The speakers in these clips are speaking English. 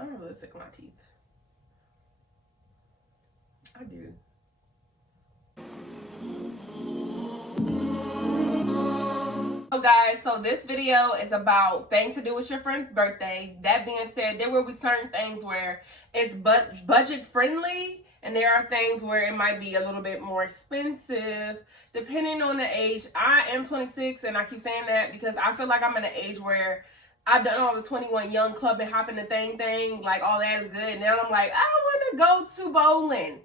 I'm really sick of my teeth. I do. So guys, so this video is about things to do with your friend's birthday. That being said, there will be certain things where it's budget friendly, and there are things where it might be a little bit more expensive depending on the age. I am 26, and I keep saying that because I feel like I'm in an age where I've done all the 21 Young Club and hopping the thing, like all that is good. And now I'm like, I want to go to bowling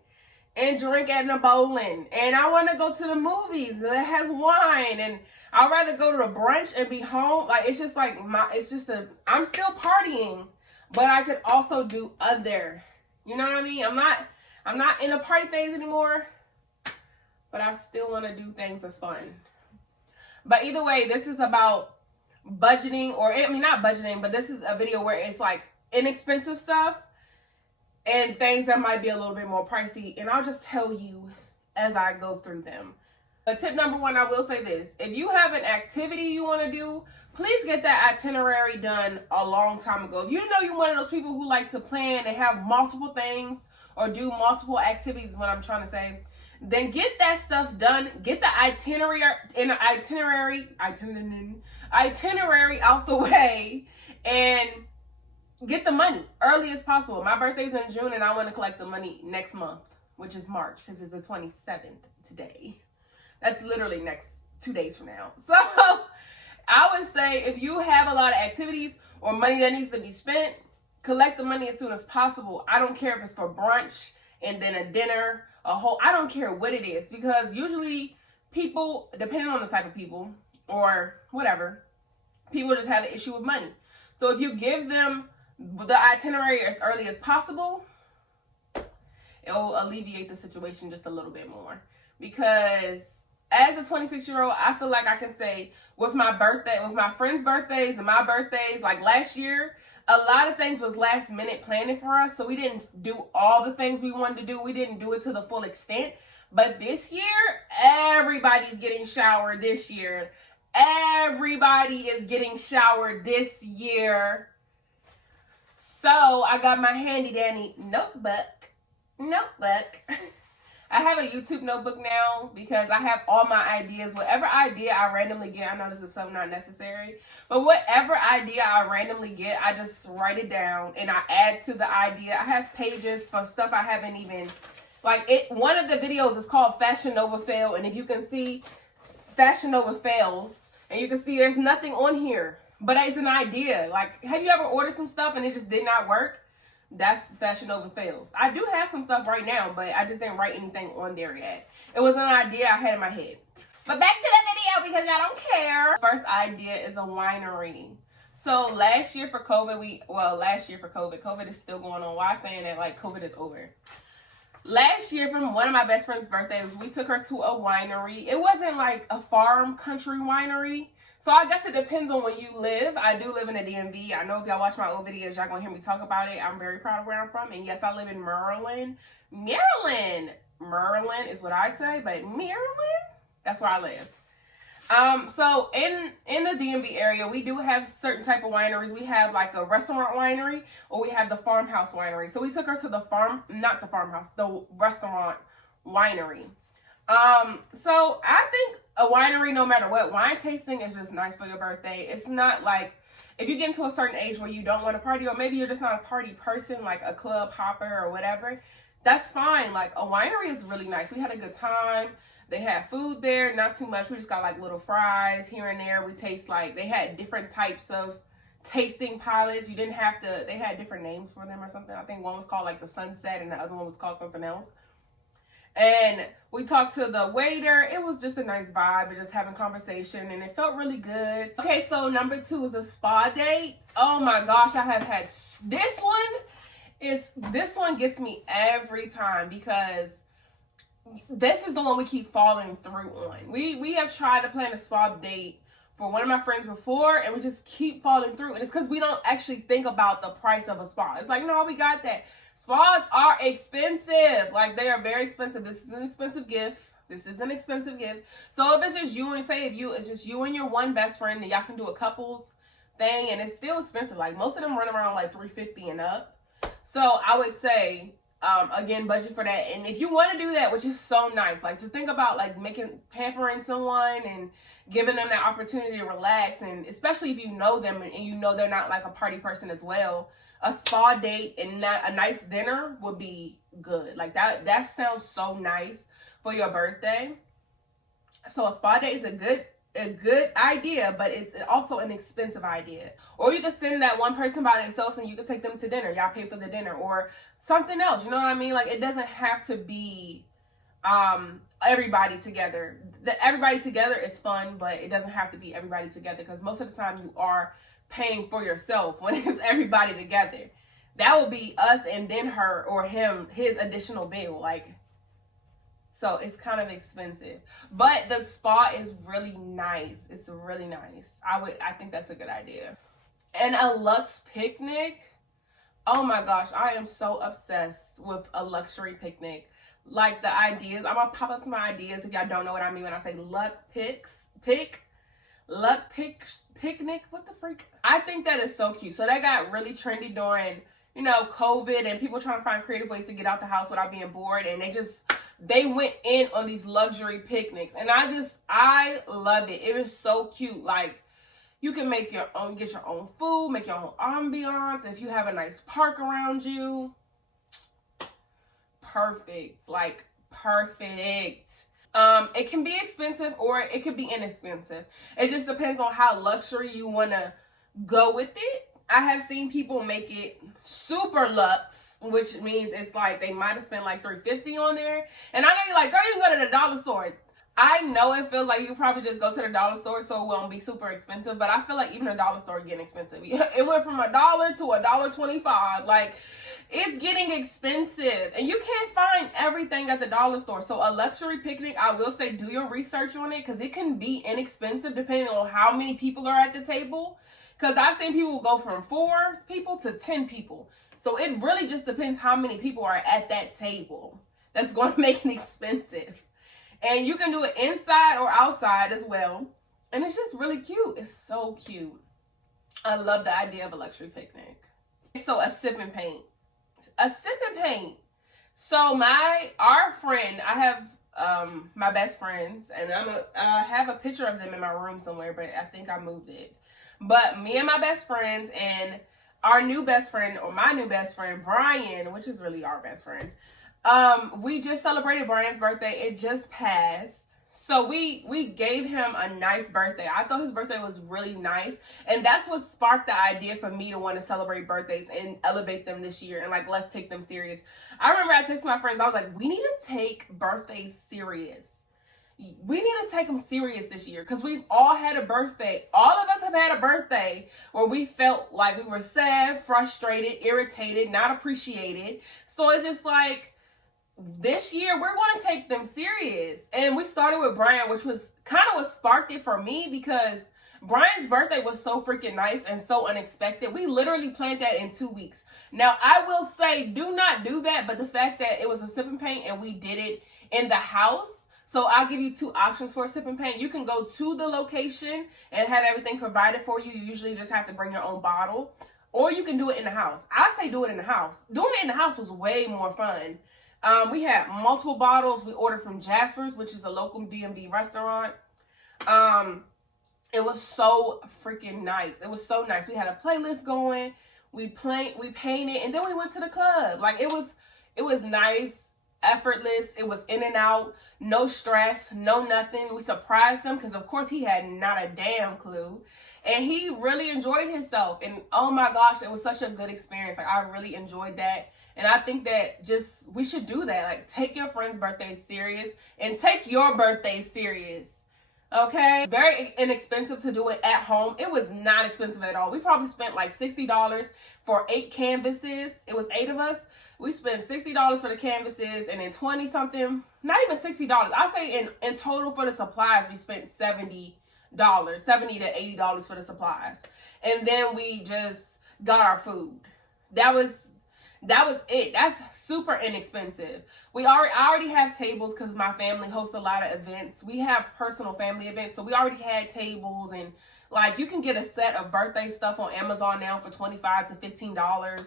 and drink at the bowling, and I want to go to the movies that has wine, and I'd rather go to a brunch and be home. Like, it's just like I'm still partying, but I could also do other, you know what I mean? I'm not in a party phase anymore, but I still want to do things that's fun. But either way, this is about budgeting, or I mean, not budgeting, but this is a video where it's like inexpensive stuff and things that might be a little bit more pricey, and I'll just tell you as I go through them. But tip number one, I will say this. If you have an activity you want to do, please get that itinerary done a long time ago. If you know you're one of those people who like to plan and have multiple things or do multiple activities, is what I'm trying to say, then get that stuff done. Get the itinerary out the way, and get the money early as possible. My birthday's in June, and I want to collect the money next month, which is March, because it's the 27th today. That's literally next 2 days from now. So I would say if you have a lot of activities or money that needs to be spent, collect the money as soon as possible. I don't care if it's for brunch and then a dinner, I don't care what it is, because usually people, depending on the type of people or whatever, people just have an issue with money. So if you give them the itinerary as early as possible, it will alleviate the situation just a little bit more. Because as a 26-year-old, I feel like I can say with my birthday, with my friends' birthdays and my birthdays, like last year, a lot of things was last minute planning for us. So we didn't do all the things we wanted to do. We didn't do it to the full extent. But this year, everybody's getting showered this year. Everybody is getting showered this year. So I got my handy dandy notebook. I have a YouTube notebook now because I have all my ideas. Whatever idea I randomly get, I know this is something not necessary, but whatever idea I randomly get, I just write it down and I add to the idea. I have pages for stuff I haven't even, one of the videos is called Fashion Nova Fail, and if you can see Fashion Nova Fails, and you can see there's nothing on here, but it's an idea. Like, have you ever ordered some stuff and it just did not work? That's Fashion Nova Fails. I do have some stuff right now, but I just didn't write anything on there yet. It was an idea I had in my head. But back to the video because y'all don't care. First idea is a winery. So last year for COVID, COVID is still going on. Why am I saying that like COVID is over? Last year, from one of my best friend's birthdays, we took her to a winery. It wasn't like a farm country winery. So I guess it depends on where you live. I do live in the DMV. I know if y'all watch my old videos, y'all gonna hear me talk about it. I'm very proud of where I'm from. And yes, I live in Maryland. Maryland is what I say, but Maryland, that's where I live. So in the DMV area, we do have certain type of wineries. We have like a restaurant winery, or we have the farmhouse winery. So we took her to the restaurant winery. So I think a winery, no matter what, wine tasting is just nice for your birthday. It's not like, if you get into a certain age where you don't want to party, or maybe you're just not a party person, like a club hopper or whatever, that's fine. Like, a winery is really nice. We had a good time. They had food there, not too much. We just got like little fries here and there. We taste like, they had different types of tasting pilots. You didn't have to, they had different names for them or something. I think one was called like the Sunset and the other one was called something else. And we talked to the waiter. It was just a nice vibe and just having conversation, and it felt really good. Okay, so number 2 is a spa date. Oh my gosh, I have had this one gets me every time, because this is the one we keep falling through on. We have tried to plan a spa date for one of my friends before, and we just keep falling through. And it's because we don't actually think about the price of a spa. It's like, no, we got that. Spas are expensive. Like, they are very expensive. This is an expensive gift. So if it's just you, and it's just you and your one best friend, and y'all can do a couples thing, and it's still expensive. Like, most of them run around like $350 and up. So I would say, again, budget for that. And if you want to do that, which is so nice, like to think about like pampering someone and giving them that opportunity to relax, and especially if you know them and you know they're not like a party person as well, a spa date and not a nice dinner would be good. Like that sounds so nice for your birthday. So a spa date is a good idea, but it's also an expensive idea. Or you could send that one person by themselves and you could take them to dinner. Y'all pay for the dinner or something else. You know what I mean? Like, it doesn't have to be everybody together. Everybody together is fun, but it doesn't have to be everybody together, because most of the time you are paying for yourself when it's everybody together. That would be us and then her or him, his additional bill. Like, so it's kind of expensive, but the spa is really nice. It's really nice. I think that's a good idea. And a luxe picnic. Oh my gosh, I am so obsessed with a luxury picnic. Like the ideas, I'm gonna pop up some ideas if y'all don't know what I mean when I say picnic. What the freak? I think that is so cute. So that got really trendy during, you know, COVID and people trying to find creative ways to get out the house without being bored, and they went in on these luxury picnics, and I love it. It is so cute. Like, you can make your own, get your own food, make your own ambiance. If you have a nice park around you, perfect. Like, perfect. It can be expensive or it could be inexpensive. It just depends on how luxury you want to go with it. I have seen people make it super luxe, which means it's like they might have spent like $350 on there. And I know you're like, girl, you can go to the dollar store. I know it feels like you could probably just go to the dollar store so it won't be super expensive, but I feel like even a dollar store is getting expensive. It went from $1 to $1.25. Like, it's getting expensive, and you can't find everything at the dollar store. So a luxury picnic, I will say, do your research on it, because it can be inexpensive depending on how many people are at the table. Because I've seen people go from 4 people to 10 people. So it really just depends how many people are at that table. That's going to make it expensive. And you can do it inside or outside as well. And it's just really cute. It's so cute. I love the idea of a luxury picnic. So a sip and paint. A sip and paint. So our friend, I have my best friends, and I have a picture of them in my room somewhere, but I think I moved it. But me and my best friends and our new best friend, or my new best friend, Brian, which is really our best friend, we just celebrated Brian's birthday. It just passed. So we gave him a nice birthday. I thought his birthday was really nice. And that's what sparked the idea for me to want to celebrate birthdays and elevate them this year. And like, let's take them serious. I remember I texted my friends. I was like, we need to take birthdays serious. We need to take them serious this year, because we've all had a birthday. All of us have had a birthday where we felt like we were sad, frustrated, irritated, not appreciated. So it's just like, this year we're going to take them serious. And we started with Brian, which was kind of what sparked it for me, because Brian's birthday was so freaking nice and so unexpected. We literally planned that in 2 weeks. Now, I will say, do not do that, but the fact that it was a sip and paint and we did it in the house. So I'll give you 2 options for a sip and paint. You can go to the location and have everything provided for you. You usually just have to bring your own bottle, or you can do it in the house. I say do it in the house. Doing it in the house was way more fun. We had multiple bottles. We ordered from Jasper's, which is a local DMV restaurant. It was so freaking nice. It was so nice. We had a playlist going. We painted, and then we went to the club. Like, it was nice. Effortless. It was in and out, no stress, no nothing. We surprised him because of course he had not a damn clue, and he really enjoyed himself. And oh my gosh, it was such a good experience. Like, I really enjoyed that, and I think that we should do that. Like, take your friend's birthday serious and take your birthday serious. Okay, very inexpensive to do it at home. It was not expensive at all. We probably spent like $60 for 8 canvases. It was 8 of us. We spent $60 for the canvases, and then 20 something, not even $60. I say in total for the supplies, we spent $70 to $80 for the supplies. And then we just got our food. That was it. That's super inexpensive. I already have tables because my family hosts a lot of events. We have personal family events, so we already had tables, and like, you can get a set of birthday stuff on Amazon now for $25 to $15.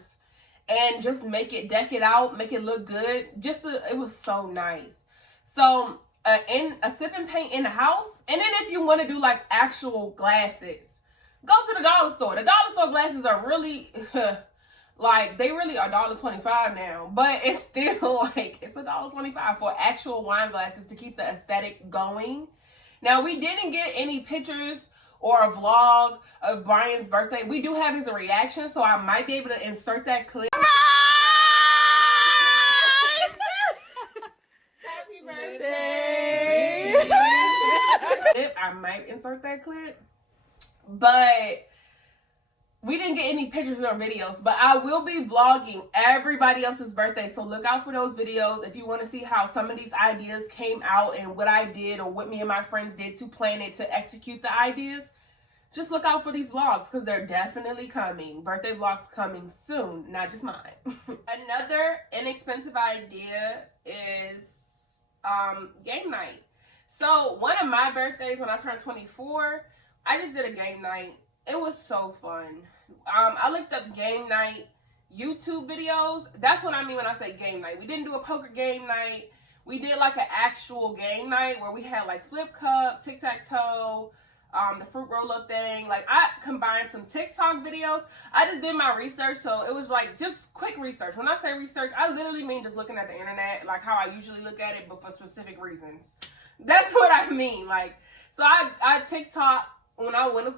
and just deck it out, make it look good. It was so nice. So in a sip and paint in the house, and then if you want to do like actual glasses, go to the dollar store. The dollar store glasses are really like, they really are $1.25 now, but it's still like, it's $1.25 for actual wine glasses to keep the aesthetic going. Now, we didn't get any pictures or a vlog of Brian's birthday. We do have his reaction, so I might be able to insert that clip. Happy birthday! I might insert that clip, but we didn't get any pictures or videos. But I will be vlogging everybody else's birthday, so look out for those videos if you want to see how some of these ideas came out and what I did or what me and my friends did to plan it, to execute the ideas. Just look out for these vlogs because they're definitely coming. Birthday vlogs coming soon, not just mine. Another inexpensive idea is game night. So one of my birthdays when I turned 24, I just did a game night. It was so fun. I looked up game night YouTube videos. That's what I mean when I say game night. We didn't do a poker game night. We did like an actual game night where we had like flip cup, tic-tac-toe, the fruit roll-up thing. Like, I combined some TikTok videos. I just did my research, so it was like just quick research. When I say research, I literally mean just looking at the internet, like how I usually look at it, but for specific reasons. That's what I mean. Like, so I TikTok. When I was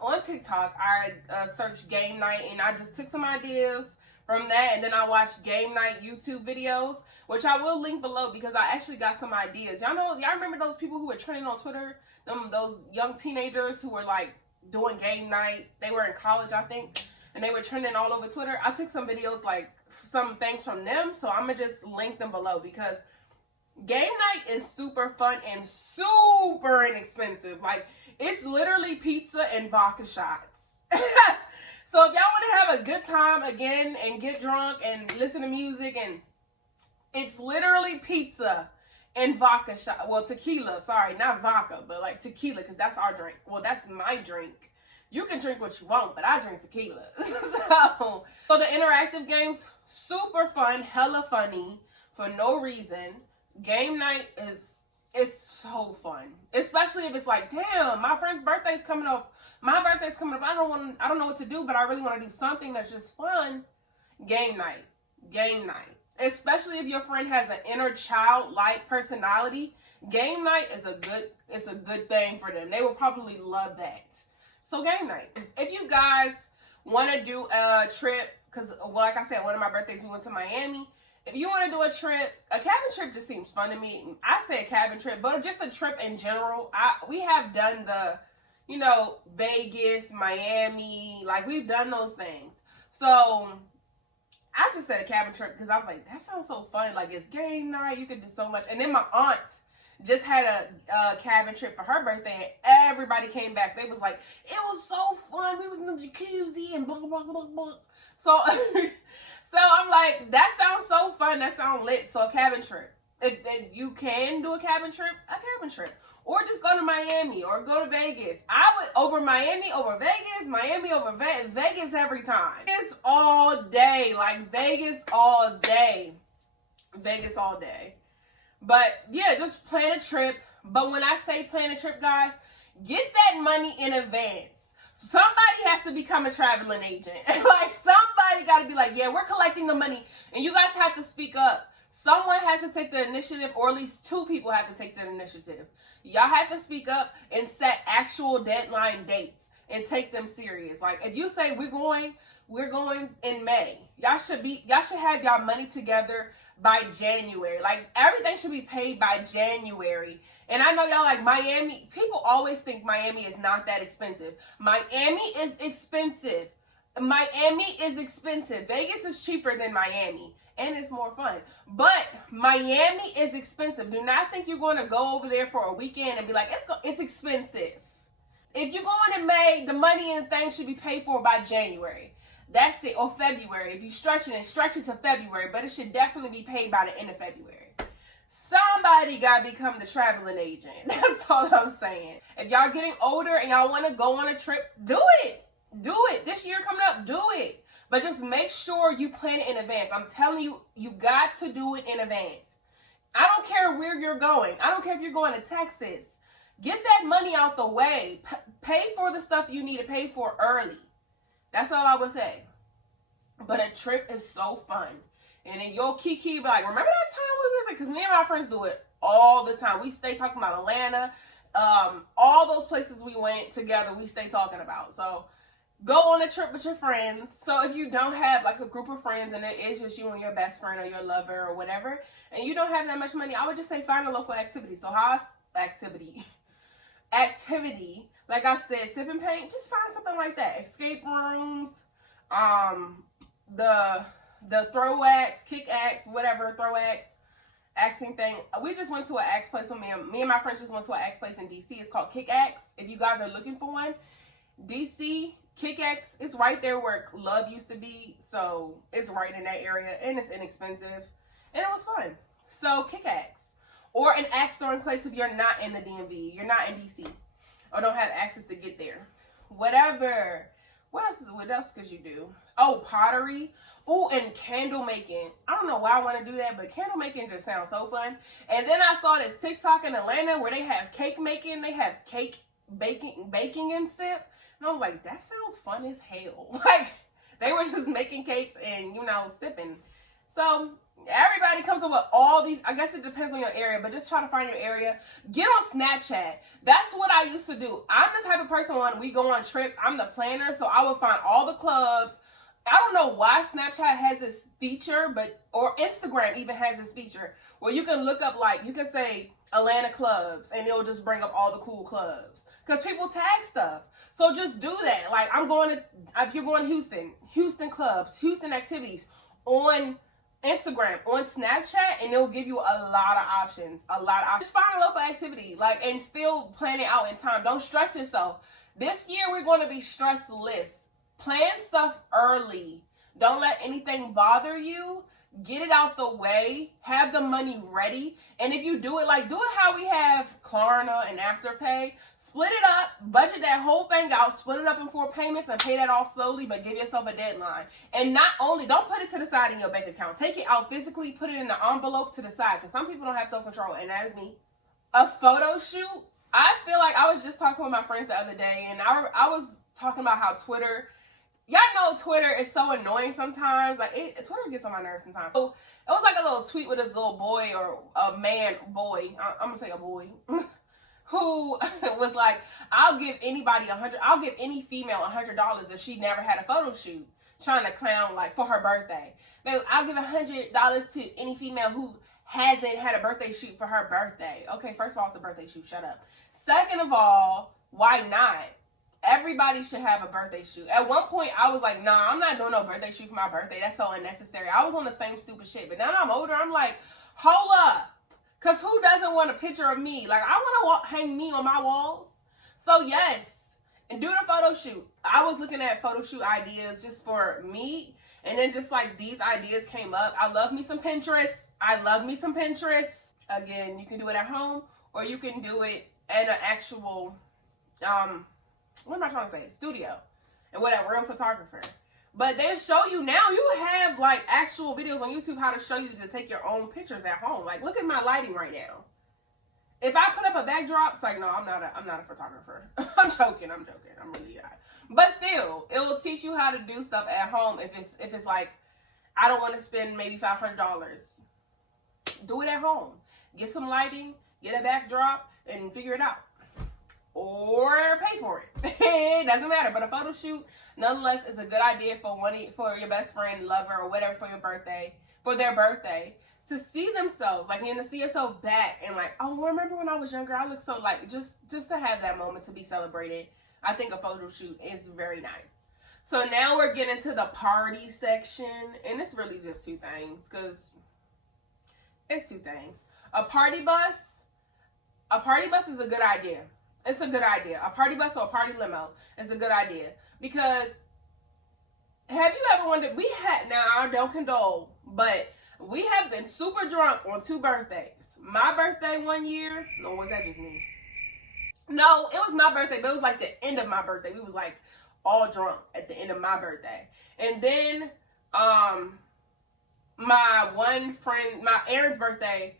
on TikTok, I searched game night, and I just took some ideas from that, and then I watched game night YouTube videos, which I will link below because I actually got some ideas. Y'all remember those people who were trending on Twitter? Those young teenagers who were like doing game night. They were in college, I think, and they were trending all over Twitter. I took some videos, like some things from them, so I'm gonna just link them below because game night is super fun and super inexpensive. Like, it's literally pizza and vodka shots. So if y'all want to have a good time again and get drunk and listen to music, and it's literally pizza and vodka shot. Well, tequila. Sorry, not vodka, but like tequila, because that's our drink. Well, that's my drink. You can drink what you want, but I drink tequila. So the interactive games, super fun, hella funny for no reason. Game night it's so fun, especially if it's like, damn, my friend's birthday's coming up. My birthday's coming up. I don't know what to do, but I really want to do something that's just fun. Game night. Especially if your friend has an inner child-like personality, game night is a good thing for them. They will probably love that. So game night. If you guys want to do a trip, because like I said, one of my birthdays we went to Miami. If you want to do a trip, a cabin trip just seems fun to me. I say a cabin trip, but just a trip in general. We have done the, Vegas, Miami, like we've done those things. So I just said a cabin trip because I was like, that sounds so fun. Like, it's game night, you can do so much. And then my aunt just had a cabin trip for her birthday, and everybody came back. They was like, it was so fun. We was in the jacuzzi and blah, blah, blah, blah. So so I'm like, that sounds so fun. That sounds lit. So a cabin trip. If you can do a cabin trip, or just go to Miami or go to Vegas. I would over Miami over Vegas, Miami over Vegas every time. Vegas all day, like Vegas all day. But yeah, just plan a trip. But when I say plan a trip, guys, get that money in advance. Somebody has to become a traveling agent. Like, somebody got to be like, yeah, we're collecting the money. And you guys have to speak up. Someone has to take the initiative, or at least two people have to take the initiative. Y'all have to speak up and set actual deadline dates and take them serious. Like, if you say we're going in May, y'all should have y'all money together by January. Like, everything should be paid by January. And I know y'all like Miami. People always think Miami is not that expensive. Miami is expensive. Vegas is cheaper than Miami, and it's more fun. But Miami is expensive. Do not think you're going to go over there for a weekend and be like, it's expensive. If you're going in May, the money and things should be paid for by January. That's it. Or February. If you stretch it to February, but it should definitely be paid by the end of February. Somebody got to become the traveling agent. That's all I'm saying. If y'all getting older and y'all want to go on a trip, do it. Do it. This year coming up, do it. But just make sure you plan it in advance. I'm telling you, you got to do it in advance. I don't care where you're going. I don't care if you're going to Texas. Get that money out the way. Pay for the stuff you need to pay for early. That's all I would say. But a trip is so fun. And then you'll kiki, be like, remember that time we was like, because me and my friends do it all the time. We stay talking about Atlanta. All those places we went together, we stay talking about. So go on a trip with your friends. So if you don't have like a group of friends and it is just you and your best friend or your lover or whatever, and you don't have that much money, I would just say find a local activity. So how's activity? Like I said, sip and paint, just find something like that. Escape rooms, the throw acts, kick acts, whatever, throw acts, axing thing. We just went to an axe place with me and my friends just went to an axe place in DC. It's called Kick Axe. If you guys are looking for one, DC Kick Axe is right there where Love used to be, so it's right in that area and it's inexpensive and it was fun. So Kick Axe or an axe throwing place if you're not in the DMV, you're not in DC or don't have access to get there. Whatever. What else could you do? Oh, pottery. Oh, and candle making. I don't know why I want to do that, but candle making just sounds so fun. And then I saw this TikTok in Atlanta where they have cake making. They have cake baking and sip. And I was like, that sounds fun as hell. Like, they were just making cakes and, you know, sipping. So, everybody comes up with all these. I guess it depends on your area, but just try to find your area. Get on Snapchat. That's what I used to do. I'm the type of person when we go on trips, I'm the planner, so I would find all the clubs. I don't know why Snapchat has this feature, or Instagram even has this feature where you can look up, like, you can say Atlanta clubs and it'll just bring up all the cool clubs because people tag stuff. So just do that. Like, if you're going to Houston clubs, Houston activities on Instagram, on Snapchat, and it'll give you a lot of options. Just find a local activity, like, and still plan it out in time. Don't stress yourself. This year we're going to be stressless. Plan stuff early. Don't let anything bother you. Get it out the way. Have the money ready. And if you do it how we have Klarna and Afterpay. Split it up. Budget that whole thing out. Split it up in 4 payments and pay that off slowly, but give yourself a deadline. And don't put it to the side in your bank account. Take it out physically. Put it in the envelope to the side, because some people don't have self-control, and that is me. A photo shoot. I feel like I was just talking with my friends the other day, and I was talking about how Twitter... Y'all know Twitter is so annoying sometimes. Like, Twitter gets on my nerves sometimes. So, it was like a little tweet with this little boy, or a man, boy. I'm going to say a boy. Who was like, I'll give any female $100 if she never had a photo shoot. Trying to clown, like, for her birthday. I'll give $100 to any female who hasn't had a birthday shoot for her birthday. Okay, first of all, it's a birthday shoot. Shut up. Second of all, why not? Everybody should have a birthday shoot. At one point, I was like, nah, I'm not doing no birthday shoot for my birthday. That's so unnecessary. I was on the same stupid shit. But now that I'm older, I'm like, hold up. Because who doesn't want a picture of me? Like, I want to hang me on my walls. So, yes. And do the photo shoot. I was looking at photo shoot ideas just for me. And then just like these ideas came up. I love me some Pinterest. Again, you can do it at home. Or you can do it at an actual... what am I trying to say? Studio. And with a real photographer. But they show you now, you have like actual videos on YouTube how to show you to take your own pictures at home. Like, look at my lighting right now. If I put up a backdrop, it's like, no, I'm not a photographer. I'm joking. I'm really not. But still, it will teach you how to do stuff at home if it's like, I don't want to spend maybe $500. Do it at home. Get some lighting, get a backdrop, and figure it out. Or pay for it. It doesn't matter. But a photo shoot, nonetheless, is a good idea for your best friend, lover, or whatever for their birthday, to see themselves, like, and to see yourself back and like, oh, remember when I was younger? I look so, like, just to have that moment to be celebrated. I think a photo shoot is very nice. So now we're getting to the party section, and it's really just 2 things, because it's 2 things. A party bus is a good idea. It's a good idea. A party bus or a party limo is a good idea. Because have you ever wondered, now I don't condole, but we have been super drunk on 2 birthdays. My birthday one year, no, was that just me? No, it was my birthday, but it was like the end of my birthday. We was like all drunk at the end of my birthday. And then my one friend, Aaron's birthday,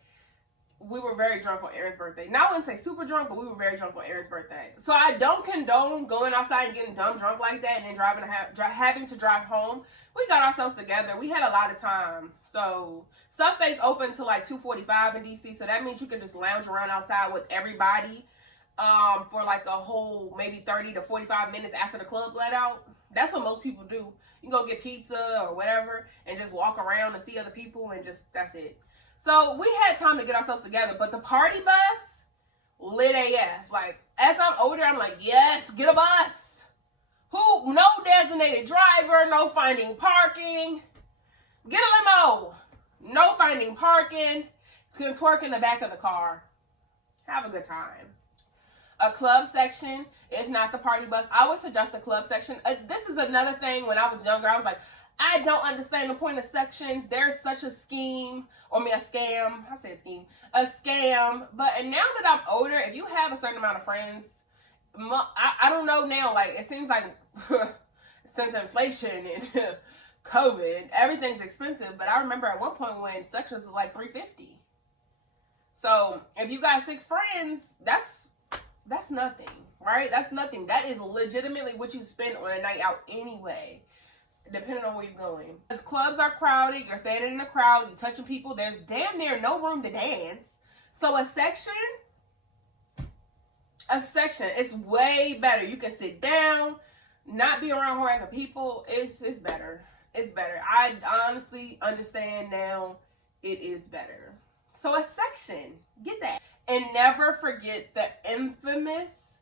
we were very drunk on Aaron's birthday. Now I wouldn't say super drunk, but we were very drunk on Aaron's birthday. So I don't condone going outside and getting dumb drunk like that and then having to drive home. We got ourselves together. We had a lot of time. So stuff stays open till like 2:45 in DC. So that means you can just lounge around outside with everybody for like a whole maybe 30 to 45 minutes after the club let out. That's what most people do. You can go get pizza or whatever and just walk around and see other people and just, that's it. So we had time to get ourselves together, but the party bus, lit AF. Like, as I'm older, I'm like, yes, get a bus. No designated driver, no finding parking. Get a limo, no finding parking. Can twerk in the back of the car. Have a good time. A club section, if not the party bus. I would suggest the club section. This is another thing. When I was younger, I was like, I don't understand the point of sections. There's such a scheme, or a scam. I say a scheme, a scam. But and now that I'm older, if you have a certain amount of friends, I don't know now. Like, it seems like since inflation and COVID, everything's expensive. But I remember at one point when sections was like $350. So if you got 6 friends, that's nothing, right? That's nothing. That is legitimately what you spend on a night out anyway, depending on where you're going. As clubs are crowded, you're standing in the crowd, you're touching people, there's damn near no room to dance. So a section, it's way better. You can sit down, not be around horrible people. It's better. It's better. I honestly understand now it is better. So a section, get that. And never forget the infamous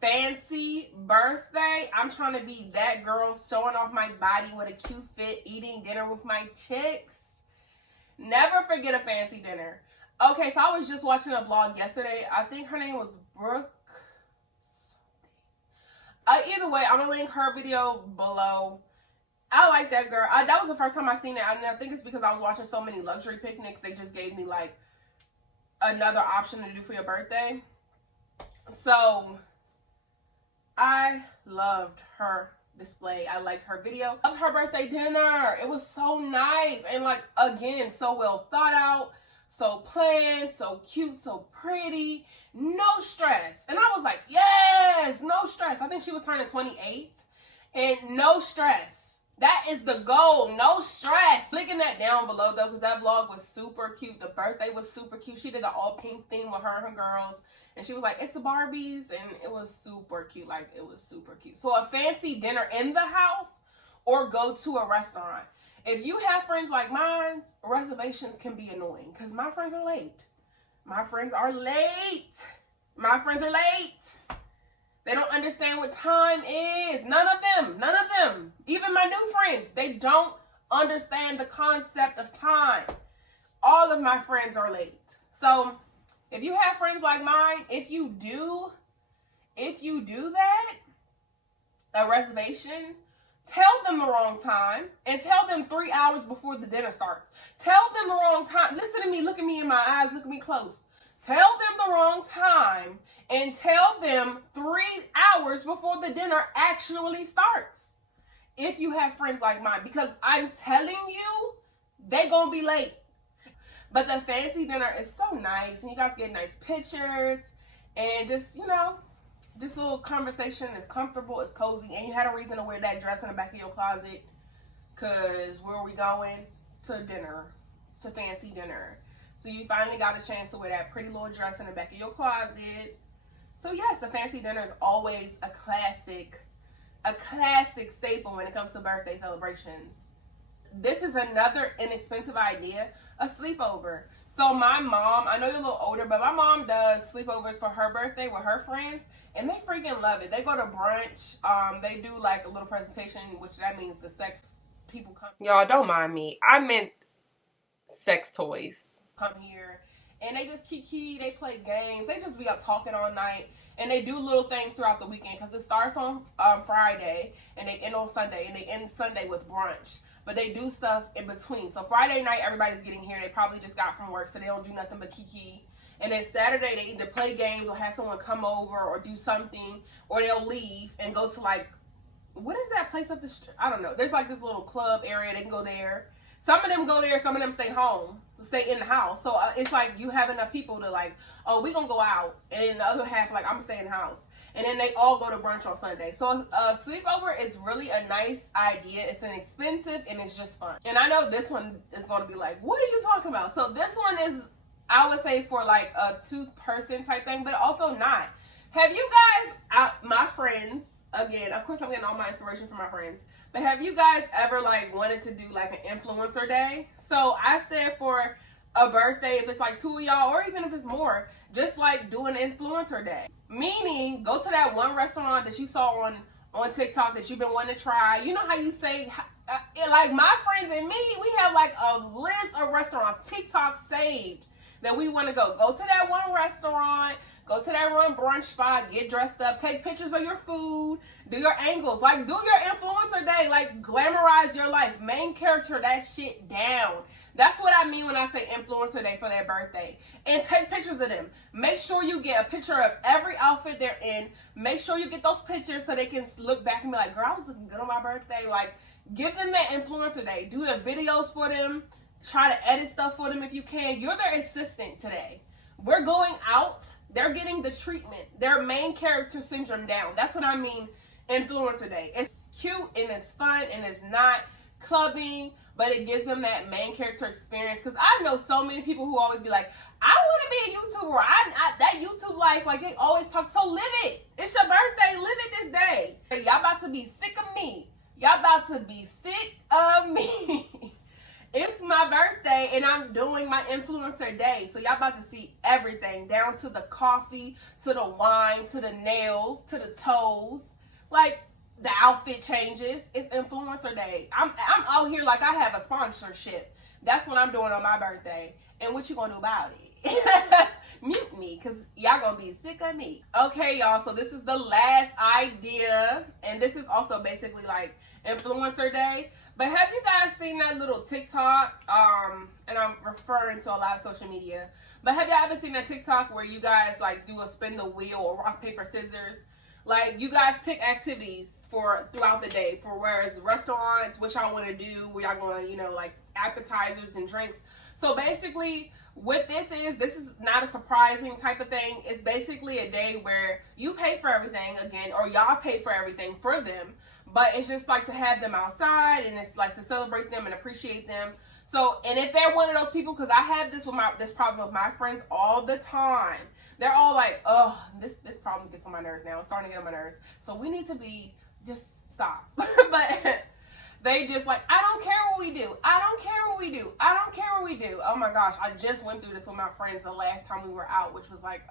fancy birthday. I'm trying to be that girl showing off my body with a cute fit, eating dinner with my chicks. Never forget a fancy dinner. Okay, so I was just watching a vlog yesterday. I think her name was Brooke. Either way, I'm going to link her video below. I like that girl. That was the first time I seen it. I think it's because I was watching so many luxury picnics. They just gave me like another option to do for your birthday. So I loved her display. I liked her video. Loved her birthday dinner. It was so nice. And like, again, so well thought out, so planned, so cute, so pretty. No stress. And I was like, yes, no stress. I think she was turning 28. And no stress. That is the goal. No stress. Linking that down below though, because that vlog was super cute. The birthday was super cute. She did an all pink theme with her and her girls. And she was like, it's the Barbies. And it was super cute. Like, it was super cute. So a fancy dinner in the house or go to a restaurant. If you have friends like mine, reservations can be annoying because my friends are late. My friends are late. My friends are late. They don't understand what time is. None of them. Even my new friends, they don't understand the concept of time. All of my friends are late. So if you have friends like mine, if you do that, a reservation, tell them the wrong time and tell them 3 hours before the dinner starts. Tell them the wrong time. Listen to me. Look at me in my eyes. Look at me close. Tell them the wrong time and tell them 3 hours before the dinner actually starts. If you have friends like mine, because I'm telling you, they're going to be late. But the fancy dinner is so nice and you guys get nice pictures and just, you know, just a little conversation. Is comfortable, it's cozy, and you had a reason to wear that dress in the back of your closet because where are we going? To dinner, to fancy dinner. So you finally got a chance to wear that pretty little dress in the back of your closet. So yes, the fancy dinner is always a classic staple when it comes to birthday celebrations. This is another inexpensive idea, a sleepover. So my mom, I know you're a little older, but my mom does sleepovers for her birthday with her friends, and they freaking love it. They go to brunch. They do like a little presentation, which that means the sex people come. Y'all don't mind me. I meant sex toys. Come here and they just kiki, they play games, they just be up talking all night, and they do little things throughout the weekend because it starts on Friday and they end on Sunday, and they end Sunday with brunch, but they do stuff in between. So Friday night everybody's getting here, they probably just got from work, so they don't do nothing but kiki, and then Saturday they either play games or have someone come over or do something, or they'll leave and go to like what is that place up the street? I don't know. There's like this little club area. They can go there. Some of them go there. Some of them stay home, stay in the house. So it's like you have enough people to like, oh, we gonna go out, and then the other half like I'm gonna stay in the house, and then they all go to brunch on Sunday. So sleepover is really a nice idea. It's inexpensive and it's just fun. And I know this one is gonna be like, what are you talking about? So this one is, I would say, for like a 2-person type thing, but also not. Have you guys, my friends, again, of course I'm getting all my inspiration from my friends, but have you guys ever like wanted to do like an influencer day? So I said for a birthday, if it's like 2 of y'all, or even if it's more, just like do an influencer day. Meaning, go to that one restaurant that you saw on TikTok that you've been wanting to try. You know how you say, like my friends and me, we have like a list of restaurants, TikTok saved, that we want to go. Go to that one restaurant. Go to that one brunch spot, get dressed up, take pictures of your food, do your angles, like do your influencer day, like glamorize your life, main character that shit down. That's what I mean when I say influencer day for their birthday. And take pictures of them. Make sure you get a picture of every outfit they're in. Make sure you get those pictures so they can look back and be like, girl, I was looking good on my birthday. Like, give them that influencer day. Do the videos for them. Try to edit stuff for them if you can. You're their assistant today. We're going out. They're getting the treatment. Their main character syndrome down. That's what I mean, influencer day. It's cute and it's fun and it's not clubbing, but it gives them that main character experience. Because I know so many people who always be like, I want to be a YouTuber. That YouTube life, like they always talk. So live it. It's your birthday. Live it this day. Y'all about to be sick of me. Y'all about to be sick of me. It's my birthday and I'm doing my influencer day. So y'all about to see everything, down to the coffee, to the wine, to the nails, to the toes. Like the outfit changes. It's influencer day. I'm out here like I have a sponsorship. That's what I'm doing on my birthday. And what you gonna do about it? Mute me, because y'all gonna be sick of me. Okay, y'all, so this is the last idea. And this is also basically like influencer day. But have you guys seen that little TikTok? And I'm referring to a lot of social media. But have y'all ever seen that TikTok where you guys like do a spin the wheel or rock, paper, scissors? Like you guys pick activities for throughout the day for whereas restaurants, what y'all want to do, where y'all going to, you know, like appetizers and drinks. So basically what this is not a surprising type of thing. It's basically a day where you pay for everything again, or y'all pay for everything for them. But it's just like to have them outside, and it's like to celebrate them and appreciate them. So, and if they're one of those people, because I have this problem with my friends all the time. They're all like, oh, this problem gets on my nerves now. It's starting to get on my nerves. So we need to just stop. But they just like, I don't care what we do. I don't care what we do. I don't care what we do. Oh my gosh, I just went through this with my friends the last time we were out, which was like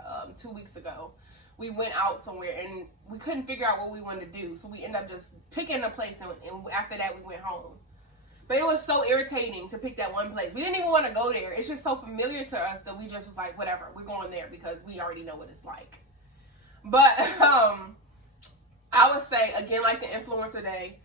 2 weeks ago. We went out somewhere and we couldn't figure out what we wanted to do. So we ended up just picking a place, and after that we went home. But it was so irritating to pick that one place. We didn't even want to go there. It's just so familiar to us that we just was like, whatever, we're going there because we already know what it's like. But I would say, again, like the influencer day,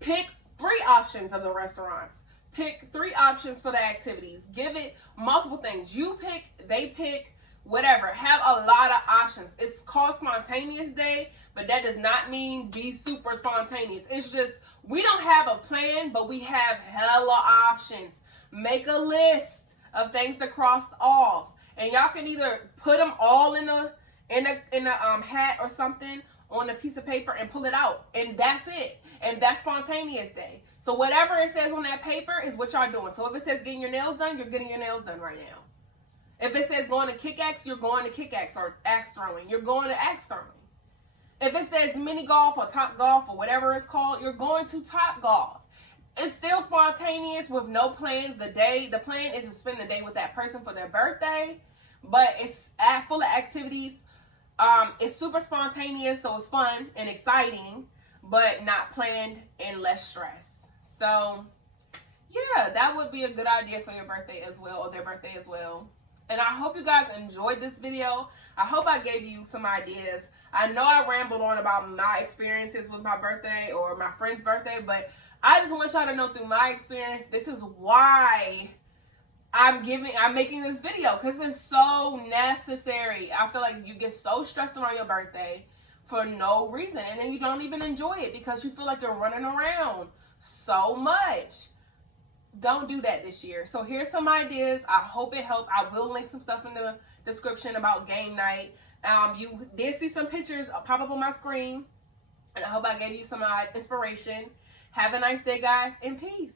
pick 3 options of the restaurants. Pick 3 options for the activities. Give it multiple things. You pick, they pick, whatever. Have a lot of options. It's called Spontaneous Day, but that does not mean be super spontaneous. It's just, we don't have a plan, but we have hella options. Make a list of things to cross off. And y'all can either put them all in a hat or something on a piece of paper and pull it out. And that's it. And that's Spontaneous Day. So whatever it says on that paper is what y'all doing. So if it says getting your nails done, you're getting your nails done right now. If it says going to kick-axe, you're going to kick-axe, or axe throwing. You're going to axe throwing. If it says mini golf or top golf or whatever it's called, you're going to top golf. It's still spontaneous with no plans. The plan is to spend the day with that person for their birthday, but it's full of activities. It's super spontaneous, so it's fun and exciting, but not planned and less stress. So, yeah, that would be a good idea for your birthday as well, or their birthday as well. And I hope you guys enjoyed this video. I hope I gave you some ideas. I know I rambled on about my experiences with my birthday or my friend's birthday, but I just want y'all to know through my experience, this is why I'm making this video, because it's so necessary. I feel like you get so stressed on your birthday for no reason. And then you don't even enjoy it because you feel like you're running around so much. Don't do that this year. So here's some ideas. I hope it helped. I will link some stuff in the description about game night. You did see some pictures pop up on my screen, and I hope I gave you some inspiration. Have a nice day, guys, and peace.